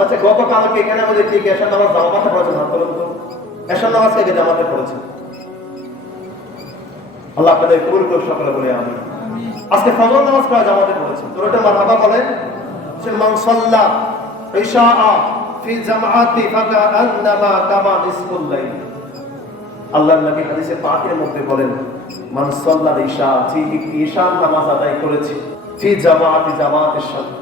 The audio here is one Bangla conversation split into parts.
আচ্ছা গতকালকে এখানে আমাদের ঠিক এসার নামাজ জামাতে পড়েছেন হাত তুলুন তো? এসার নামাজ কে জামাতে পড়েছেন আল্লাহ আপনাদের কবুল করে সকলে বলে আমি আজকে ফজর নামাজ পড়া জামাতে পড়েছেন তোর এটা মারহাবা বলেন। সে মান সাল্লা ইশাআ ফি জামাআতি ফাকাআন্নামা কামা নিসফুল লাইল। আল্লাহর নবী হাদিসে পাকের মধ্যে বলেন মান সাল্লাল ইশা যে ব্যক্তি নামাজ আদায় করেছে। ফি জামাতের সাথে।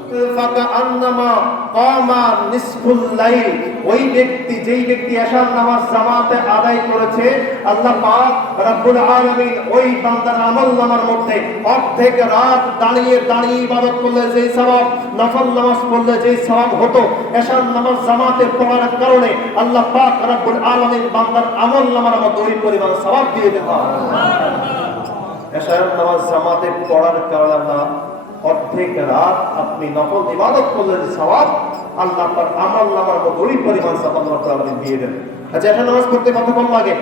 ওই ব্যক্তি যেই ব্যক্তি ঈশান নামাজ জামাতে আদায় করেছে আল্লাহ পাক রব্বুল আলামিন ওই বান্দার আমলনামার মধ্যে অর্ধেক রাত দাঁড়িয়ে দাঁড়িয়ে ইবাদত করলে যেই সওয়াব নফল নামাজ পড়লে যেই সওয়াব হতো ঈশান নামাজ জামাতে পড়ার কারণে আল্লাহ পাক রব্বুল আলামিন বান্দার আমলনামার মধ্যে ওই পরিমাণ সওয়াব দিয়ে দেন এশার নামাজ জামাতে পড়ার কারণে আল্লাহ অর্ধেক রাত আপনি নফল ইবাদত করলে যে সওয়াব, আল্লাহ তার আমল নামার ওই পরিমাণ আল্লাহ আপনি দিয়ে দেন। আচ্ছা এশার নামাজ পড়তে কতক্ষণ লাগে?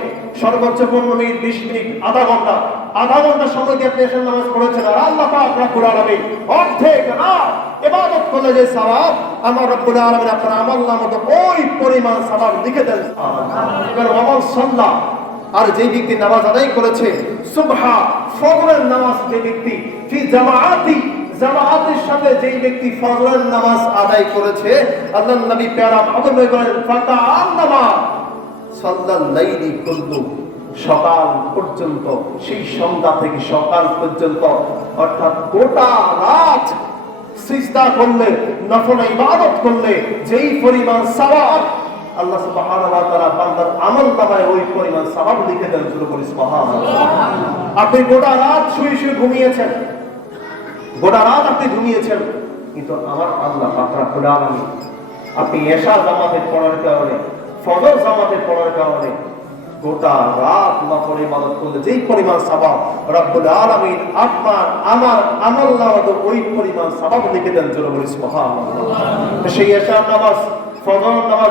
সর্বোচ্চ পনেরো মিনিট, বিশ মিনিট, আধা ঘণ্টা। আধা ঘণ্টা সময় দিয়ে আপনি নামাজ পড়েছেন? আর আল্লাহ পাক রব্বুল আলামিন অর্ধেক রাত ইবাদত করলে যে সওয়াব আমার রব্বুল আলামিন আপনার আমল ওই পরিমাণ সওয়াব লিখে দেন। এবার আমল সাল্লাহ, আর যে ব্যক্তি নামাজ আদায় করেছে, সুবহা, ফজরের নামাজ যে ব্যক্তি, ফি জামাআতি জামাআতের সাথে যেই ব্যক্তি ফজরের নামাজ আদায় করেছে আল্লাহ নবী প্যারা আদম করেন ফাতা নামাজ। সাল্লাল লাইলি কুল্লু সকাল পর্যন্ত, সেই সন্ধ্যা থেকে সকাল পর্যন্ত, অর্থাৎ গোটা রাত সিজদা করলে, নফল ইবাদত করলে, যেই পরিমাণ সওয়াব, আল্লাহ সুবহানাহু ওয়া তাআলা বান্দার আমল নামায় ওই পরিমাণ সওয়াব লিখে দেন শুরু করি সুবহানাল্লাহ। আপনি গোটা রাত শুয়ে শুয়ে ঘুমিয়েছেন। গোটা রাত আপনি ঘুমিয়েছেন। কিন্তু আমার আল্লাহ পাক রব্বুল আলামিন আপনি এশা জামাতে পড়ার কারণে, ফজর জামাতে পড়ার কারণে গোটা রাত করলে যেই পরিমাণ রব্বুল আপনার, আমার ওই পরিমাণ লিখে দেন করি সুবহানাল্লাহ। সেই নামাজ, ফজর নামাজ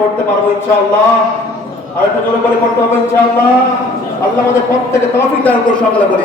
পড়তে পারব ইনশাআল্লাহ। আর একটু জোরে করে পড়তে হবে ইনশাআল্লাহ। আল্লাহ আমাদের পথ থেকে দান সকলে বলি